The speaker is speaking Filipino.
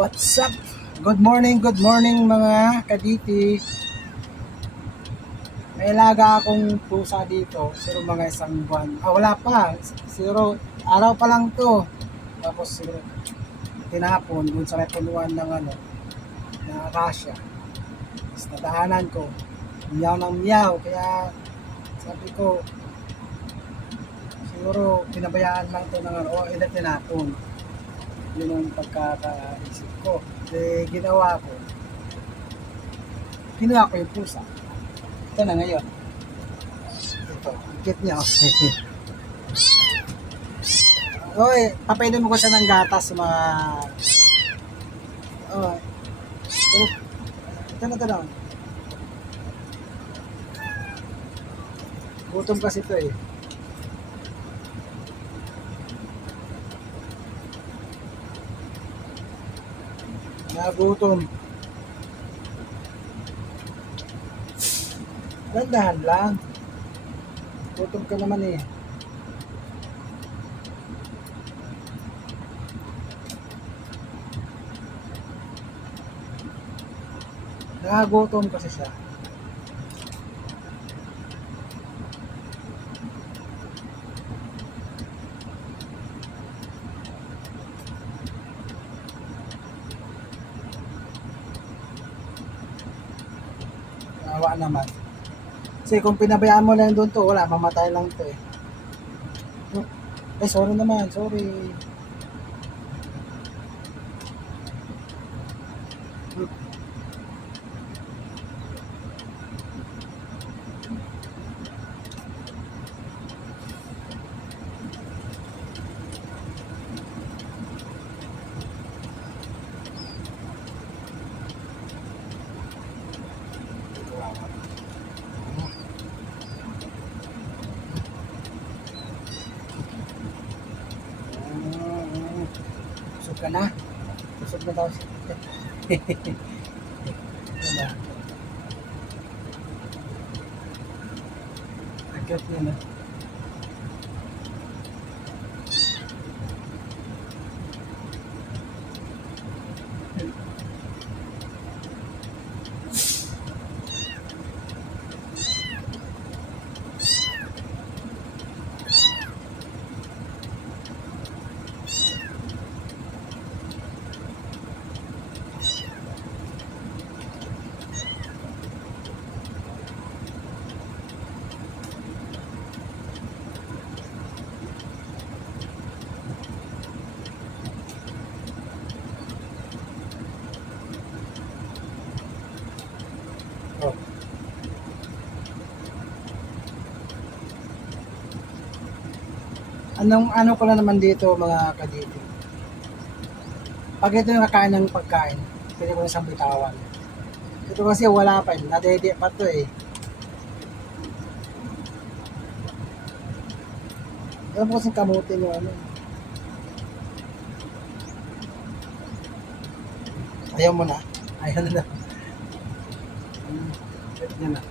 What's up? Good morning mga kaditi. May alaga akong pusa dito, siguro mga isang buwan. Wala pa. Siguro araw pa lang to. Tapos siguro tinapon dun sa may punuan ng akasya. Tapos nadaanan ko. Miyaw ng miyaw. Kaya sabi ko, siguro pinabayaan lang to ng tinapon. Yun ang pagkakaisip ko. Ginawa ko. Kinuha ko yung pusa. Ito na ngayon. Ito, cute niya. Oy, papainom mo ko siya ng gatas sa mga... Oh, ito na. Gutom kasi ito eh. Nagutom. Dandahan lang. Gutom ka naman eh. Nagutom kasi siya. Awa naman. Kasi kung pinabayaan mo lang doon to, wala, mamatay lang to eh. Eh, sorry naman, sorry. Busog ka na? Busog na daw siya. Diba? Agad niya na. Oh. Ano ko lang naman dito mga kaditi. Pag ito yung kakain ng pagkain, pwede ko na siyang bitawan. Ito kasi wala pa, nadede pa to eh. Alam mo kasing kamutin yung ano. Ayaw mo na. Ayaw na. Yan na.